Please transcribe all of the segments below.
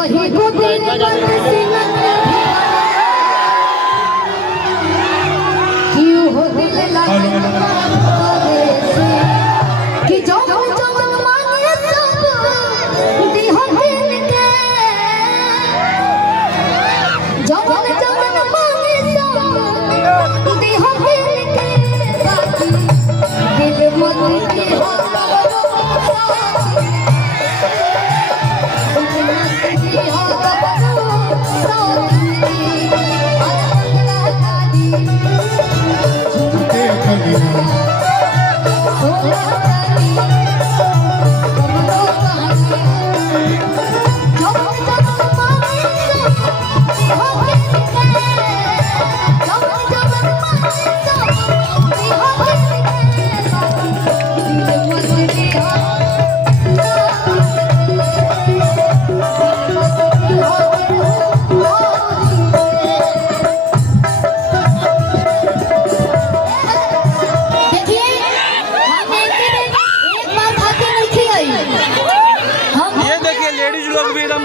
रही गोदी में बरसीना क्यों हो दिल लगा कि जो जवन मांगे सब दिहो दिल के जवन जवन मांगे सब दिहो दिल के बाकी दिल मत दिहो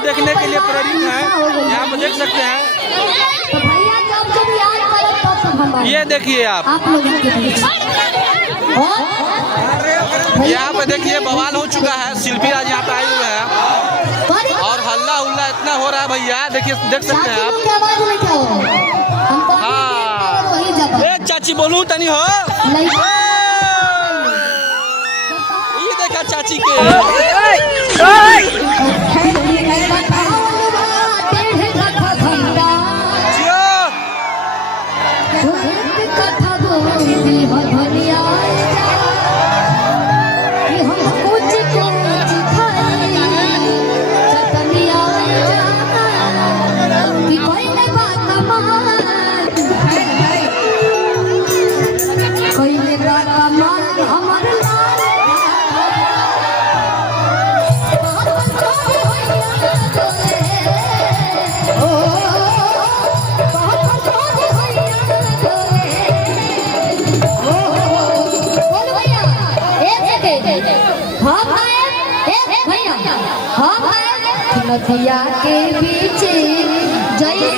देखने के लिए प्रेरित है। यहाँ पे देख सकते हैं, ये देखिए आप यहाँ पे देखिए बवाल हो चुका है। शिल्पी आज यहाँ पे आए हुए हैं और हल्ला हुल्ला इतना हो रहा है भैया, देखिए देख सकते हैं आप। हाँ चाची बोलू तनी हो, ये देखा चाची के नदिया के बीच जैसे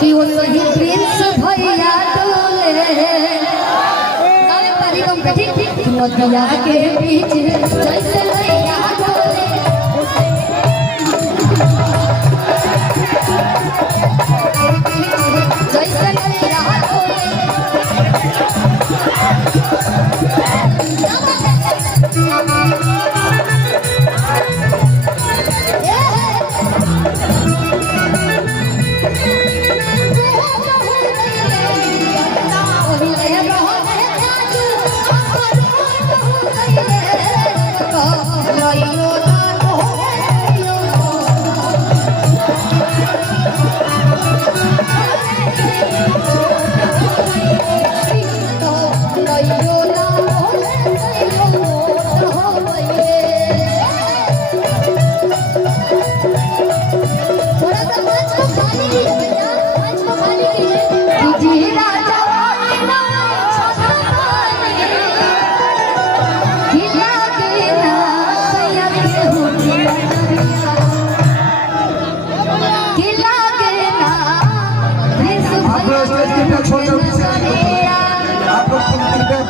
कि वो सही प्रिंस भैया डोले नदिया के बीच जैसे भैया डोले जैसे भैया आप लोग कृपया